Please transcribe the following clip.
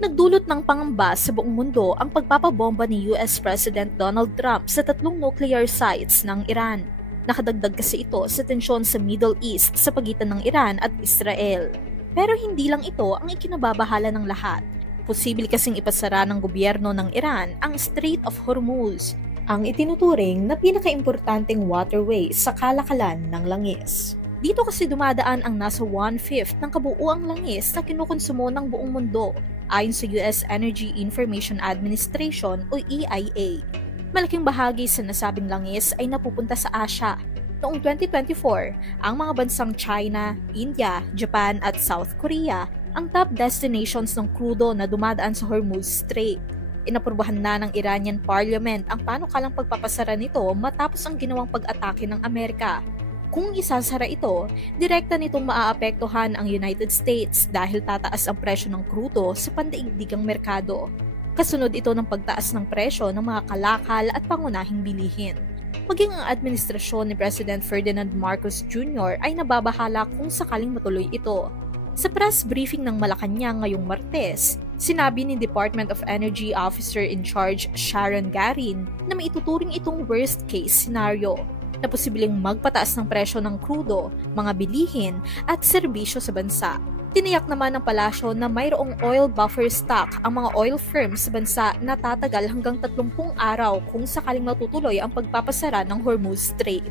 Nagdulot ng pangamba sa buong mundo ang pagpapabomba ni US President Donald Trump sa 3 nuclear sites ng Iran. Nakadagdag kasi ito sa tensyon sa Middle East sa pagitan ng Iran at Israel. Pero hindi lang ito ang ikinababahala ng lahat. Posible kasing ipasara ng gobyerno ng Iran ang Strait of Hormuz, ang itinuturing na pinakaimportanteng waterway sa kalakalan ng langis. Dito kasi dumadaan ang nasa 1/5 ng kabuuang langis na kinukonsumo ng buong mundo, ayon sa US Energy Information Administration o EIA. Malaking bahagi sa nasabing langis ay napupunta sa Asya. Noong 2024, ang mga bansang China, India, Japan at South Korea ang top destinations ng krudo na dumadaan sa Hormuz Strait. Inaprubahan na ng Iranian Parliament ang panukalang pagpapasara nito matapos ang ginawang pag-atake ng Amerika. Kung isasara ito, direkta nitong maaapektuhan ang United States dahil tataas ang presyo ng krudo sa pandaigdigang merkado. Kasunod ito ng pagtaas ng presyo ng mga kalakal at pangunahing bilihin. Maging ang administrasyon ni President Ferdinand Marcos Jr. ay nababahala kung sakaling matuloy ito. Sa press briefing ng Malacanang ngayong Martes, sinabi ni Department of Energy Officer in Charge Sharon Garin na maituturing itong worst-case scenario na posibleng magpataas ng presyo ng krudo, mga bilihin at serbisyo sa bansa. Tiniyak naman ng palasyo na mayroong oil buffer stock ang mga oil firms sa bansa na tatagal hanggang 30 araw kung sakaling matutuloy ang pagpapasara ng Hormuz Strait.